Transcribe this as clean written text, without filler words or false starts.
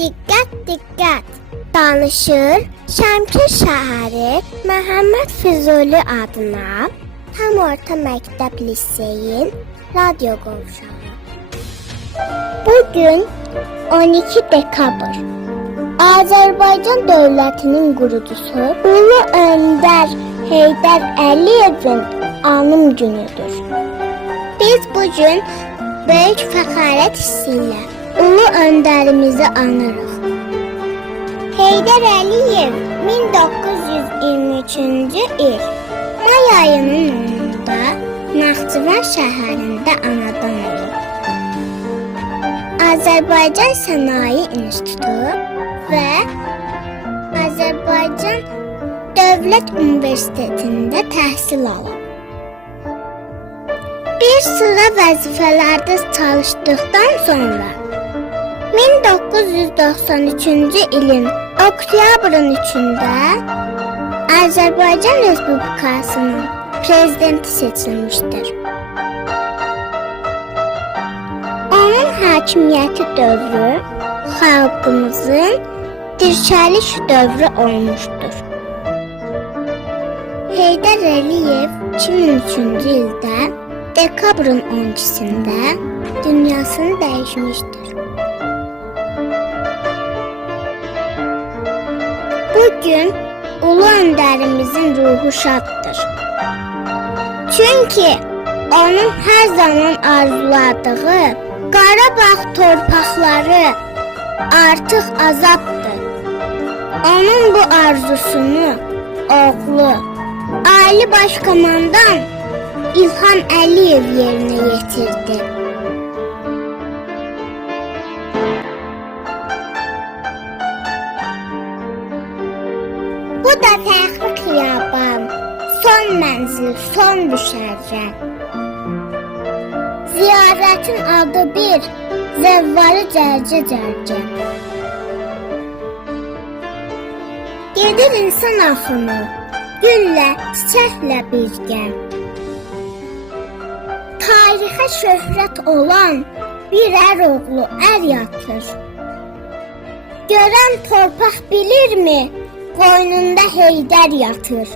Diqqət, diqqət! Danışır Şəmkir şəhəri Məhəmməd Füzuli adına tam orta məktəb liseyin radio qovşağı. Bugün 12 dekabr. Azərbaycan dövlətinin qurucusu Ulu Öndər Heydər Əliyevin anım günüdür. Biz bugün böyük fəxarət hissi ilə Ulu öndərimizi anırıq. Heydər Əliyev 1923-cü il may ayının 10-da Naxçıvan şəhərində anadan olub. Azərbaycan Sənaye İnstitutu və Azərbaycan Dövlət Universitetində təhsil alıb. Bir sıra vəzifələrdə çalışdıqdan sonra 1993-cü ilin oktyabrın 3-də Azərbaycan Respublikasının prezidenti seçilmişdir. Onun hakimiyyəti dövrü xalqımızın dirçəliş dövrü olmuşdur. Heydər Əliyev 2003-cü ildə dekabrın 12-sində dünyasını dəyişmişdir. Bugün Ulu Öndərimizin ruhu şaddır. Çünki onun hər zaman arzuladığı Qarabağ torpaqları artıq azaddır. Onun bu arzusunu oğlu, Ali Başkomandan İlham Əliyev yerinə yetirdi. Bu da Fəxri Xiyaban, son mənzil, son düşərgən. Ziyarətin adı bir, zəvvarı cərgə. Gedir insan axını, güllə, çiçəklə birgə. Tarixə şöhrət olan bir oğlu yatır. Görən torpaq bilirmi? Qoynunda Heydər yatır.